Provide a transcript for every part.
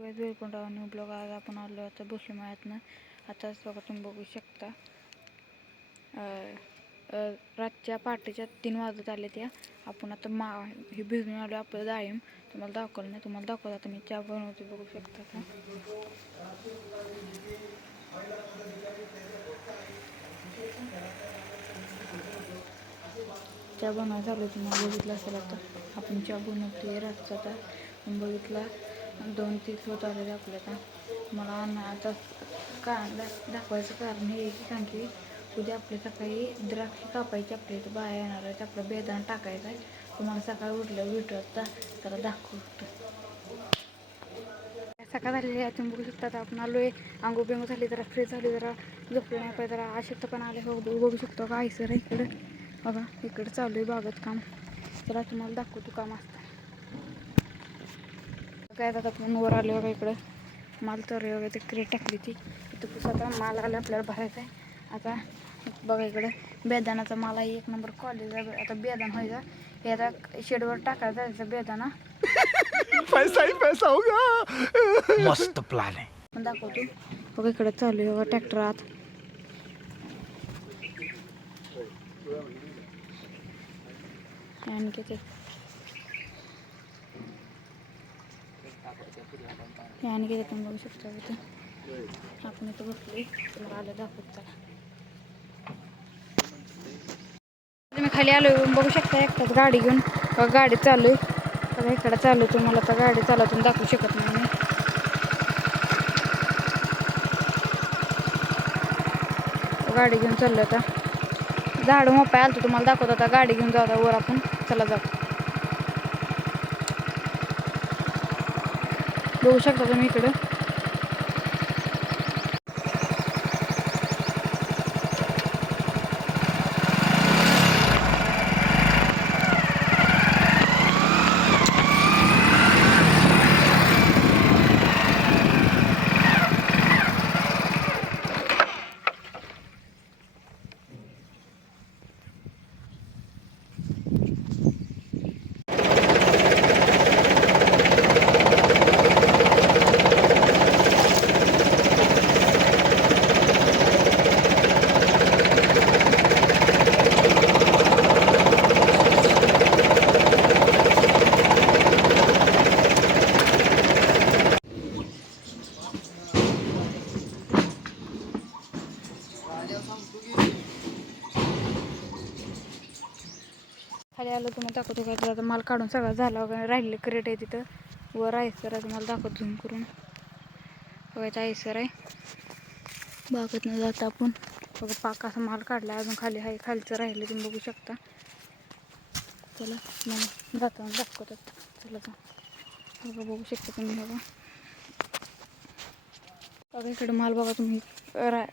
वेळकोंडावरून blog आज आपण आलो आता भोसले मळ्यातनं. आताच बघा तुम्ही बघू शकता रातच्या पहाटेच्या 3 वाजत आले त्या. आपण आता हे भिजून आलो आपलं डाळिंब. तुम्हाला दाखवलं नाही, तुम्हाला दाखवलं आता मी चहा बनवते बघू शकता का. चहा बनवायला चालू तुम्हाला बघितलं असेल. आता आपण चहा बनवते रातचा. आता बघितला 2-3 होत आलेले आपल्याला. मला आता दाखवायचं कारण हे की कारण की उद्या आपल्या सकाळी द्राक्ष कापायचे आपल्या इथं बाया येणार आहेत. आपला बेदाणा टाकायचा आहे. तुम्हाला सकाळी उठलं भेटत त्याला दाखवतो. सकाळ झालेली आहे तुम्ही बघू शकता. आता आपण आलो आहे, आंघोळ बिंगो झाली, जरा फ्रेश झाली, जरा झोपलं नाही पाहिजे, जरा अशक्त पण आले हो. बघू शकतो का आईसर इकडं बघा, इकडं चालू आहे बागत काम. जरा तुम्हाला दाखवतो काम असतं काय. आता आपण वर आलो बघा, इकडं माल तरी वगैरे ते क्रेट टाकली ती इथं पुसाचा माल आला आपल्याला भरायचा आहे. आता बघा इकडे बेदाणाचा माल आहे 1 नंबर क्वालिटीचा. आता बेदाणा व्हायचा हे आता शेडवर टाकायचा जायचा बेदाणा. पैसा ही पैसा होगा. मस्त प्लॅन आहे. पण दाखवतो बघा इकडे चालू आहे बघा ट्रॅक्टर आत. आणखी ते आणखी तुम्ही बघू शकता इथं आपण इथं बसलोय. तुम्हाला आलं दाखवत तुम्ही खाली आलो बघू शकता. एकटाच गाडी घेऊन गाडी चालू आहे बघा. इकडे चालू आहे तुम्हाला आता गाडी चालवून दाखवू शकत नाही मी. गाडी घेऊन चाललो आता. झाड मोपाय आलतो तुम्हाला दाखवतो. आता गाडी घेऊन जाऊ वर आपण. चला जाऊ. बघू शकता तुम्ही इकडं खाली आलो तुम्हाला दाखवतो काय. तर आता माल काढून सगळं झाला वगैरे. राहिलेलं क्रेट आहे तिथं वर आयसर आहे. तुम्हाला दाखवतो झूम करून बघायचं आयसर आहे. बागेतनं जाता आपण बघा पाक असा माल काढला. अजून खाली आहे, खालचं राहिलं तुम्ही बघू शकता. चला मग जाताना दाखवतात. चला जा बघा बघू शकता तुम्ही बघा. बघा इकडे माल बघा तुम्ही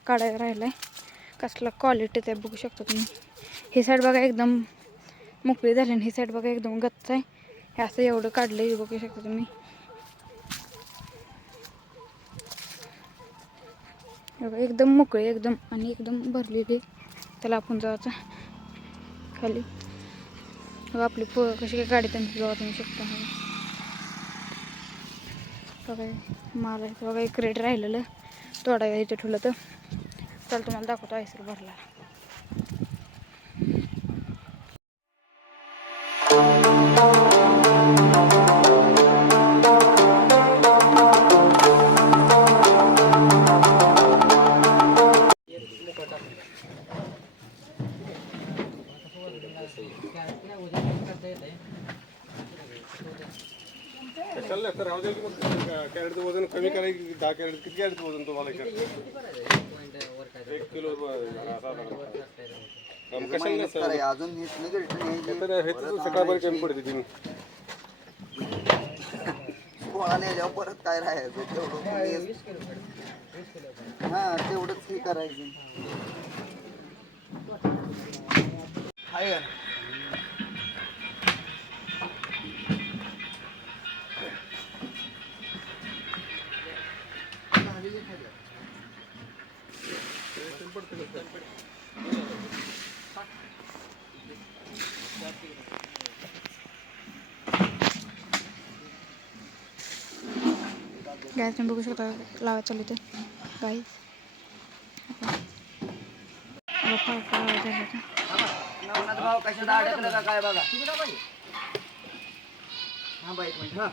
काढायला राहिला आहे. कसला क्वालिटीच आहे बघू शकता तुम्ही. ही साईड बघा एकदम मोकळी झाली आणि ही साईड बघा एकदम गच्च आहे. हे असं एवढं काढलं बघू शकता तुम्ही. बघा एकदम मोकळी एकदम आणि एकदम भरलेली. त्याला आपण जायचं खाली बघा. आपली कशी काय गाडी त्यांची जावा तुम्ही शकता. बघा माल आहे बघा. एक रेट राहिलेलं थोडा वेळ इथे ठेवलं तर चल तुम्हाला दाखवतो आयसर भरला. कॅरेटचं वजन कमी करायचं. 10 कॅरेट किती कॅरेटचं वजन तुम्हाला? 1 किलो कशाला अजून सकाळपर्यंत कमी पडते. तीन परत काय राहायचं तेवढं. हा तेवढंच हे करायचं आहे. गॅस तुम्ही बघू शकता लावा चालू ते गाई फाळका लावा झाला होता. भाव कशाला अडकलं का काय बघा. थांबा एक मिनिट हा.